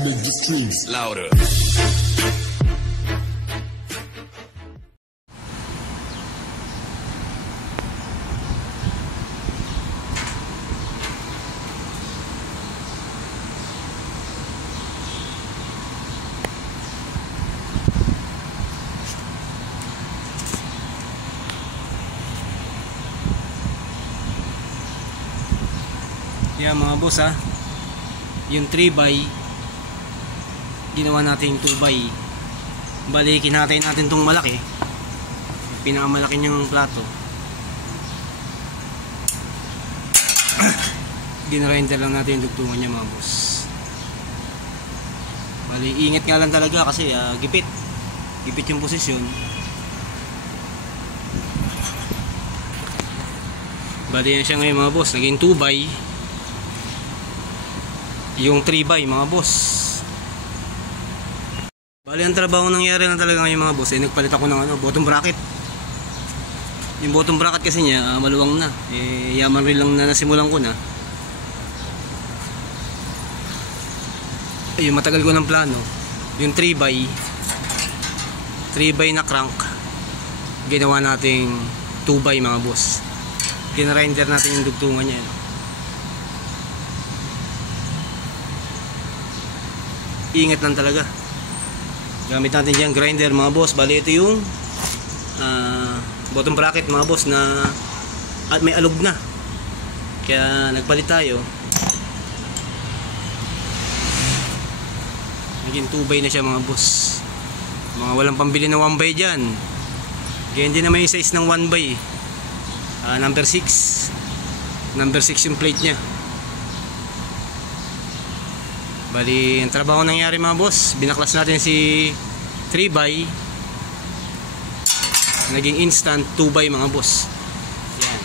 make the streets louder. Kaya mga boss yung 3x ginawa natin yung 2x. Bali kinatay natin itong malaki, pinakamalaki niyang plato. Ginrinder lang natin yung dugtungan niya mga boss. Bali ingat nga lang talaga kasi gipit yung posisyon. Bali yan siya ngayon mga boss, naging 2x yung 3x mga boss. Bali ang trabaho nangyari lang talaga ngayon mga boss, nagpalit ako ng bottom bracket. Yung bottom bracket kasi niya maluwang na, yaman rin lang na nasimulan ko na. Yung matagal ko ng plano, yung 3x na crank ginawa nating 2x mga boss. Ginrinder natin yung dugtungan niya. Ingat lang talaga. Gamit natin dyan grinder mga boss. Bali ito yung bottom bracket mga boss na at may alog na. Kaya nagpalit tayo. Naging 2x na siya mga boss. Mga walang pambili na 1x dyan. Ganyan din na may size ng 1x. Number 6. Number 6 yung plate nya. Bali, ang trabaho nangyari mga boss, binaklas natin si 3x, naging instant 2x mga boss. Yan.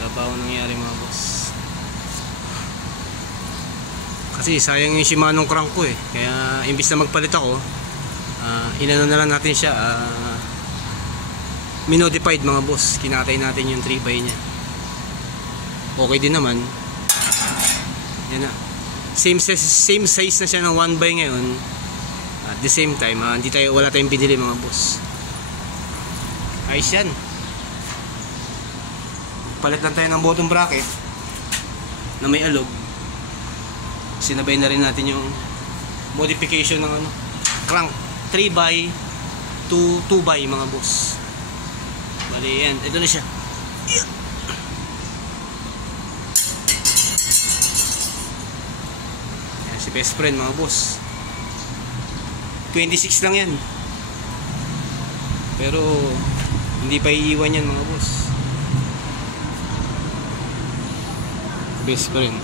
Trabaho nangyari mga boss. Kasi sayang yung Shimano crank ko kaya imbis na magpalit ako, inano na lang natin siya, minodified mga boss. Kinatay natin yung 3x nya. Okay din naman. Yan na. Same size na siya ng 1x ngayon. At the same time, wala tayong binili mga boss. Ayos yan. Palit lang tayo ng bottom bracket na may alog. Sinabay na rin natin yung modification ng crank 3x to 2x mga boss. Bali yan. Ito na siya. Si best friend mga boss, 26 lang yan, pero hindi pa iiwan yan mga boss. Best friend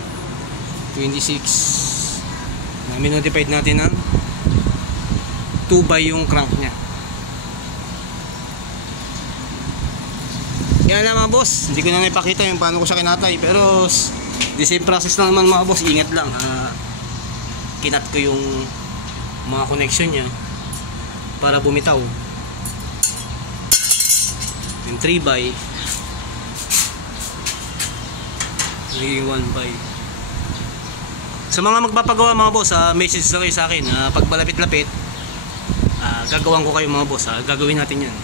26 na minodified natin ng 2x yung crank nya. Yan na mga boss, hindi ko na naipakita yung paano ko siya kinatay, pero the same process lang naman mga boss. Ingat lang, kinat ko yung mga connection nya para bumitaw. Yung 3x naging 1x. Sa mga magpapagawa mga boss, message lang kayo sa akin. Pag malapit-lapit, gagawin ko kayo mga boss. Gagawin natin yan.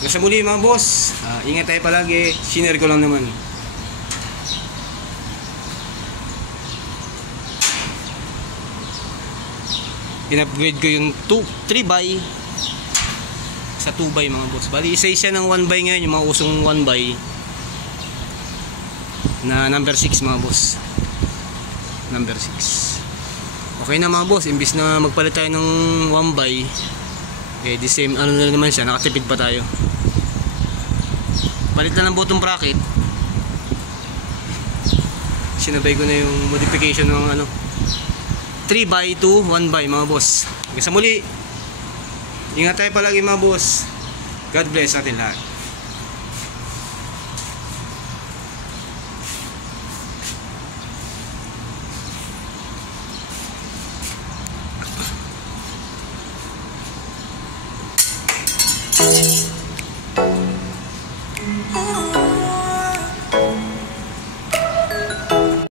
Hanggang sa muli mga boss, ingat tayo palagi. Shinare ko lang naman. In-upgrade ko yung 3x sa 2x mga boss. Bali isa siya ng 1x ngayon, yung mga usong 1x na number 6 mga boss. Number 6. Okay na mga boss, imbis na magpalit tayo ng 1x, the same na naman siya, nakatipid pa tayo. Palit na ng bottom bracket. Sinabay ko na yung modification ng 3x to 1x mga boss. Hanggang sa muli, ingat tayo palagi mga boss. God bless natin lahat. Oh